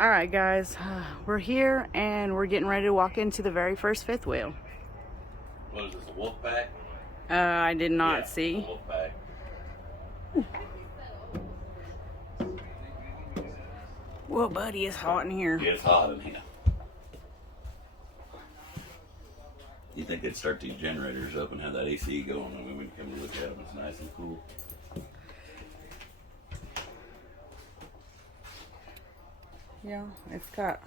All right, guys, we're here and we're getting ready to walk into the very first fifth wheel. What is this, a wolf pack? I did not Yeah, see. a wolf pack. Well, buddy, it's hot in here. Yeah, it's hot in here. You think they'd start these generators up and have that AC going, and when we come to look at them, it's nice and cool. Yeah, it's got.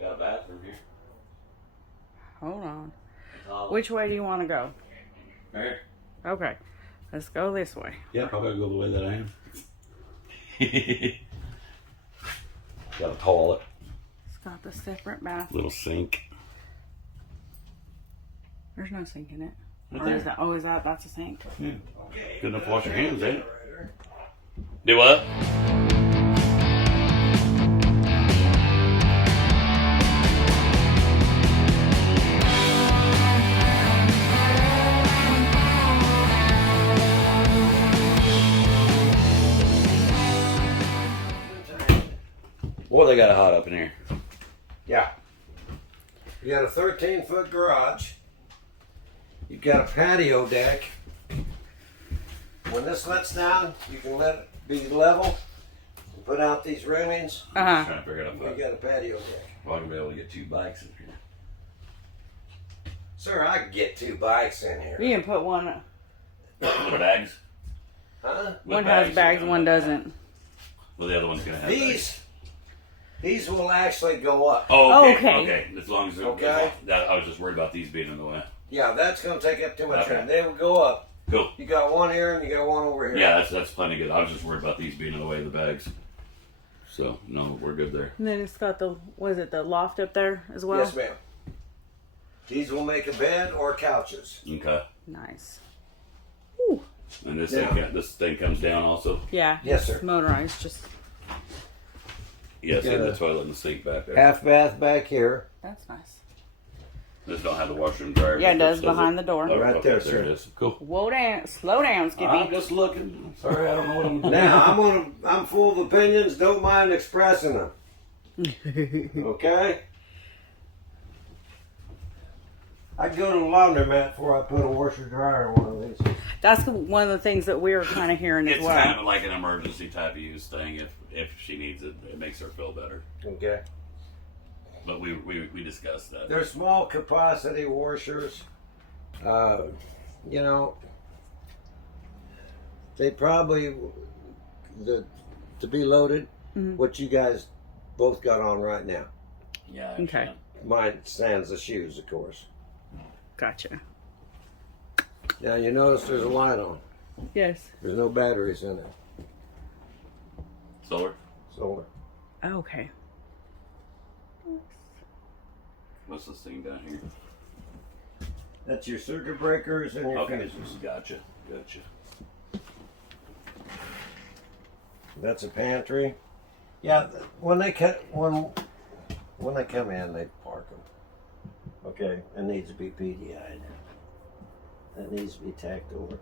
Got a bathroom here. Hold on. It's hot. Which way do you want to go? Right here. Okay, let's go this way. Yep, I'll go the way that I am. Got a toilet. It's got the separate bath. Little sink. There's no sink in it. Right Or there. is that? Oh, is that? That's a sink. Yeah. Good enough to wash your hands, ain't it? Do what? Boy, they got it hot up in here. Yeah. You got a 13-foot garage. You've got a patio deck. When this lets down, you can let it be level and put out these railings. Uh huh. Trying to figure out You got a patio deck. if I can be able to get 2 bikes in here. Sir, I can get 2 bikes in here. You can put one. With bags? Huh? With One has bags, one doesn't. Well, the other one's gonna have bags. These will actually go up. Oh, okay. Okay. Okay. As long as Okay. I was just worried about these being in the way. Yeah, that's going to take up too much Okay. room. They will go up. Cool. You got one here and you got one over here. Yeah, that's plenty good. I was just worried about these being in the way of the bags. So no, we're good there. And then it's got the, what is it, the loft up there as well? Yes, ma'am. These will make a bed or couches. Okay. Nice. And this Yeah. this thing comes down also. Yeah. Yes, it's sir. Motorized, just. Yeah, see got the a toilet and the sink back there. Half bath back here. That's nice. This don't have the washroom dryer. Yeah, it does it? behind the door. Oh, Right okay, there, there sir. it is. Cool. Whoa down, slow down, Skippy. I'm just looking. Sorry, I don't know what I'm doing. Now I'm full of opinions. Don't mind expressing them. Okay. I go to the laundromat before I put a washer dryer in one of these. That's one of the things that we were kind of hearing as It's well. kind of like an emergency type of use thing. If she needs it, it makes her feel better. Okay. But we discussed that. They're small capacity washers. You know, they probably to be loaded. What you guys both got on right now. Yeah. I Okay. understand. Mine stands the shoes, of course. Gotcha. Now you notice there's a light on. Yes. There's no batteries in it. Solar. Solar. Okay. What's this thing down here? That's your circuit breakers and your Okay. fuses. Gotcha. That's a pantry. Yeah, when they when they come in, they park them. Okay, it needs to be PDI'd. That needs to be tacked over.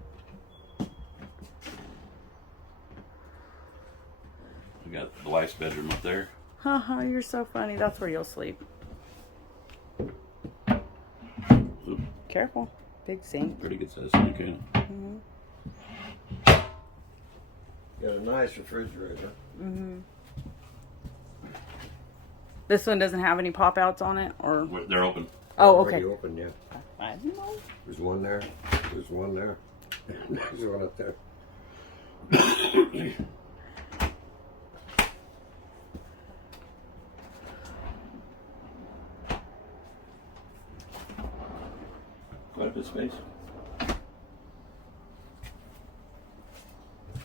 We got the wife's bedroom up there. Haha, you're so funny. That's where you'll sleep. Oop, Careful. Big sink. pretty good size sink. Yeah. Got a nice refrigerator. This one doesn't have any pop outs on it, or. They're open. Oh, Already okay. open, yeah. I don't know. There's one there. There's one there. There's one up there. Quite a bit of space.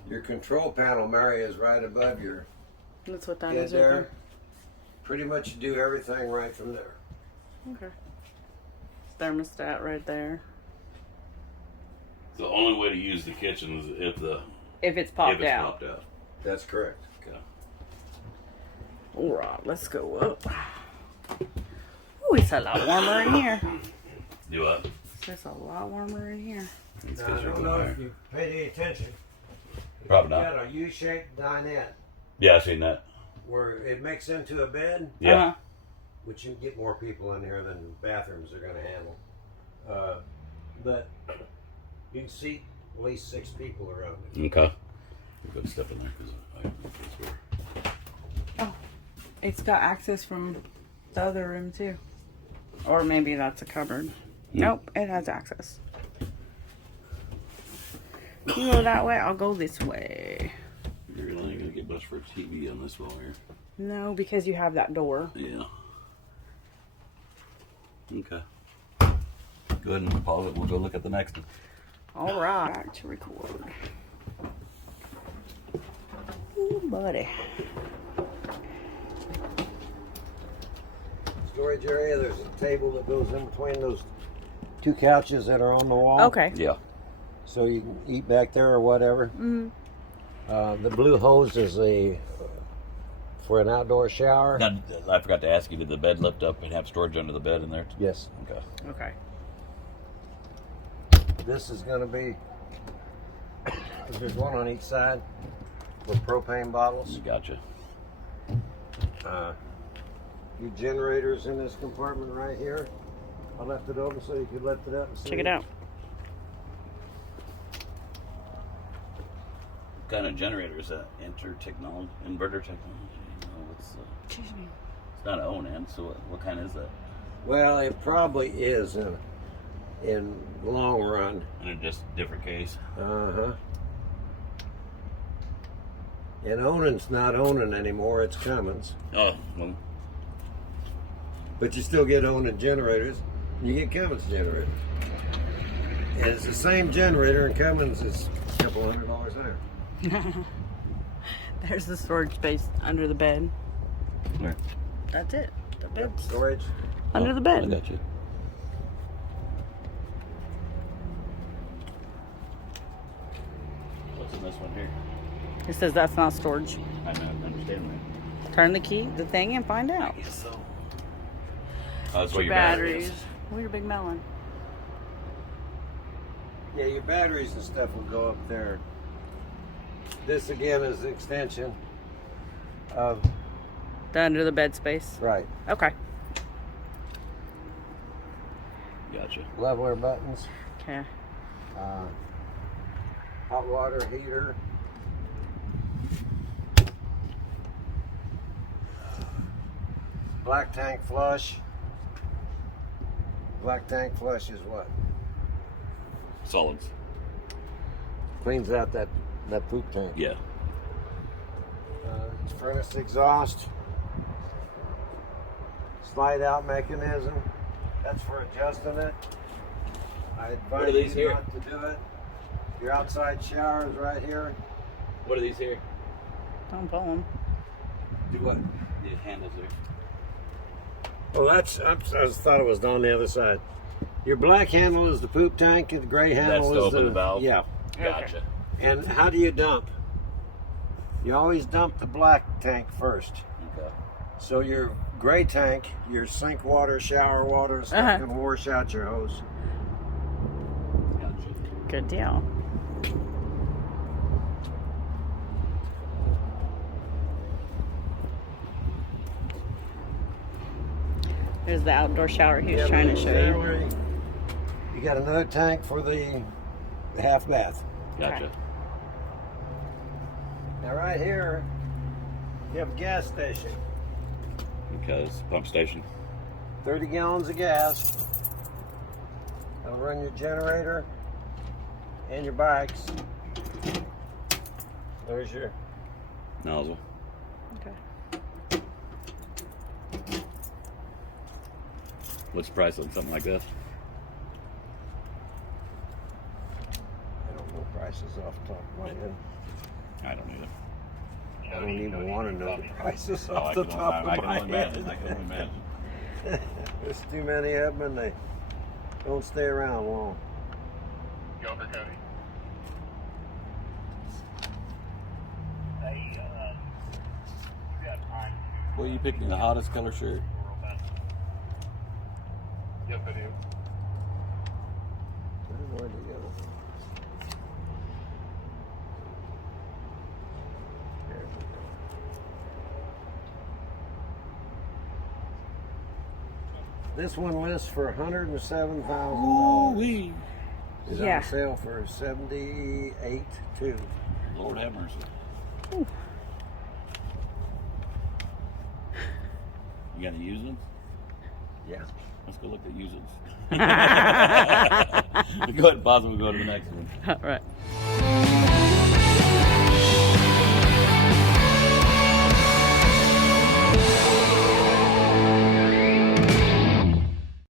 Your control panel, Mary, is right above your That's what that head is right there. Pretty much you do everything right from there. there. Okay. Thermostat right there. The only way to use the kitchen is If it's popped if it's out. popped out. That's correct. Okay. All right, let's go up. Oh, it's a lot warmer in here. Do what? It's a lot warmer in here. It's Now, 'cause I you're don't going know higher. if you paid any attention. Probably You not. got a U-shaped dinette. Yeah, I seen that. where it makes into a bed, Yeah. Uh-huh. which you get more people in here than bathrooms are going to handle. But you can seat at least 6 people around it. Okay. We'll go step in there because I don't know if it's where. Oh, it's got access from the other room too. Or maybe that's a cupboard. Nope, it has access. You go that way, I'll go this way. You're really not gonna get much for a TV on this wall here. No, because you have that door. Yeah. Okay. Go ahead and pause it. We'll go look at the next one. All right, back to record. Ooh, buddy. Storage area, there's a table that goes in between those 2 couches that are on the wall. Okay. Yeah. So you can eat back there or whatever. The blue hose is for an outdoor shower. Now, I forgot to ask you, did the bed lift up and have storage under the bed in there? Yes. Okay. Okay. This is going to be, there's one on each side with propane bottles. Gotcha. Your generators in this compartment right here. I left it open so you could lift it up and see. Check it out. What kind of generator is that? Inverter technology? It's Excuse me. not an O&M, so what kind is that? Well, it probably is in long run. And a just different case. Uh-huh. And Onan's not Onan anymore, it's Cummins. Oh, well, But you still get Onan generators, and you get Cummins generators. And it's the same generator, and Cummins is a couple $100 higher. There's the storage space under the bed. where? That's it. The bed's Storage. under the I bed. got you. What's in this one here? It says that's not storage. I don't understand that. Turn the key, the thing, and find out. I guess so. That's where Your your batteries. batteries. Oh, your big melon. Yeah, your batteries and stuff will go up there. This again is the extension of, The under the bed space. right, Okay. Gotcha. leveler buttons, Okay. hot water heater. Black tank flush. Black tank flush is what? Solids. Cleans out that poop tank. Yeah. Furnace exhaust. Slide out mechanism. That's for adjusting it. I What are advise these you here? not to do it. Your outside shower is right here. What are these here? Don't pull them. Do what? The handles there. Oh, I just thought it was on the other side. Your black handle is the poop tank, and the gray handle That's to is open the valve? Yeah. Gotcha. And how do you dump? You always dump the black tank first. Okay. So your gray tank, your sink water, shower water, and stuff can wash out your hose. Gotcha. Good deal. There's the outdoor shower he was trying to show you. You got another tank for the half bath. Gotcha. Okay. Now right here, you have a gas station. Because pump station. 30 gallons of gas. That'll run your generator and your bikes. There's your Nozzle. Okay. What's the price on something like this? I don't know prices off the top of my head. I don't either. I don't even want to know the prices Oh, off the top I of can my only imagine. I head. can only imagine. There's too many of them and they don't stay around long. Well, you picking the hottest color shirt? Yes, I do. Where'd he go? There we go. This one lists for $107,000. Ooh-wee. It's Yeah. on sale for 78 too. Lord have mercy. Ooh. You got any used ones? Yeah. Let's go look at used ones. Go ahead and pause and we'll go to the next one. All right.